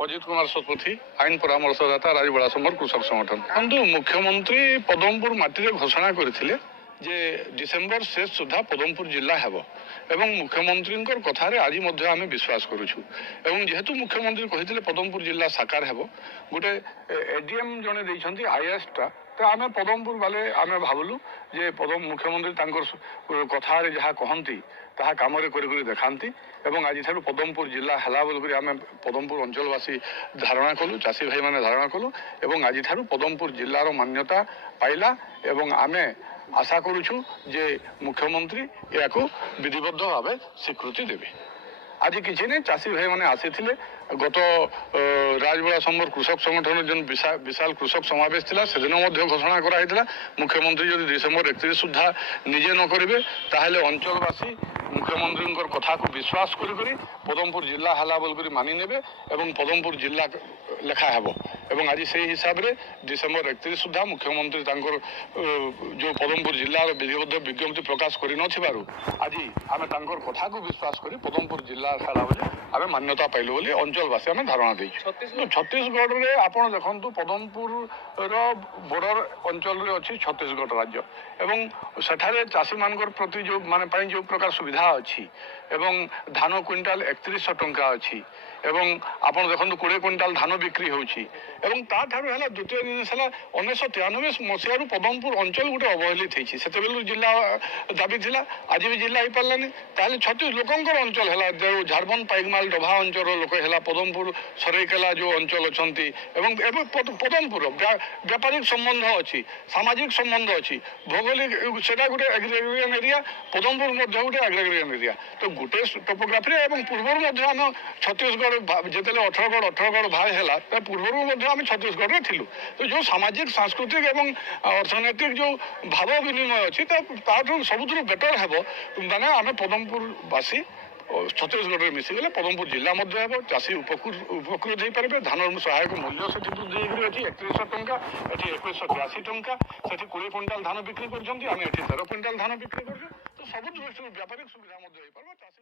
अजित कुमार शतपथी आईन परामर्शदाता राजबड़ासमर कृषक संगठन बंधु मुख्यमंत्री पदमपुर माटी घोषणा करथिले जे डिसेम्बर शेष सुधा पदमपुर जिला हेब एवं मुख्यमंत्री कथार आज आम विश्वास करुछु एवं जेहेतु मुख्यमंत्री कही पदमपुर जिला साकार हेब गोटे एडीएम जड़े देइछंती आईएएसटा तो आम पदमपुर बाले आम भावलु जे पदम मुख्यमंत्री कथार जहाँ कहती ताहा काम देखाती एवं आज पदमपुर जिला है बोल आम पदमपुर अंचलवासी धारणा कलु चाषी भाई मैंने धारणा कलु एवं आज पदमपुर जिलार मान्यता पाइला एवं आमे आशा करुछु जे मुख्यमंत्री या विधिबद्ध भाव स्वीकृति देवे। आज किसी नहीं चाषी भाई मैंने आसी गत राजबड़ा समर कृषक संगठन जो विशाल कृषक समावेश था से दिन घोषणा कराई मुख्यमंत्री जब डिसेम्बर 31 सुधा निजे न करेंगे ताहले अंचलवासी मुख्यमंत्री कथा को विश्वास करी पदमपुर जिला है बोल मानि ने पदमपुर जिला लेखा हेब एवं आज से हिसाब से डिसेम्बर 31 सुधा मुख्यमंत्री जो पदमपुर जिलार विधिबद्ध विज्ञप्ति प्रकाश कर आज आम कथा को विश्वास कर पदमपुर जिला है आम मान्यता पाइलु बोली अंचलवासी आम धारणा देछु। छत्तीसगढ़ में आपड़ देखु पदमपुर बॉर्डर अंचल अच्छी छत्तीसगढ़ राज्य एवं सेठारे चाषी मान प्रति जो माने जो प्रकार सुविधा अच्छी एवं धान क्विंटाल 3100 टंका अच्छी एवं आपड़ देखो 20 क्विंटाल धान बिक्री होची एवं है द्वितीय जिनिस है 1993 मसीह पदमपुर अंचल गोटे अवहेलित होती से जिला दाबी थिला आज भी जिला हो पारानी ताले 36 लोकंर अंचल है जो झारबंद पाइकमाल डभा अंचल लोक है पदमपुर सराइकेला जो अंचल अच्छा पदमपुर व्यापारिक संबंध अच्छी सामाजिक संबंध अच्छी भौगोलिक से गोटे एग्रिगेरियन एरिया पदमपुर गोटे एग्रिगेरियन एरिया तो गोटे टोपोग्राफी और पूर्वर आम छत्तीसगढ़ जिते 18गढ़ भाग है पूर्वर आम छत्तीसगढ़ में थिलु तो जो सामाजिक सांस्कृतिक एवं अर्थनैतिक जो भाव विनिमय अच्छी सबुठ बेटर हे माने आम पदमपुरवासी छत्तीसगढ़ में मिसिगले पदमपुर जिला चाषी उपकृत हो पारे धान सहायक मूल्य से वृद्धि अच्छी 3100 टंका ये 2183 टंका से 20 क्विंटाल धान बिक्री कर 13 क्विंटाल धान बिक्री कर तो सब दृष्टि व्यापारिक सुविधा चाषी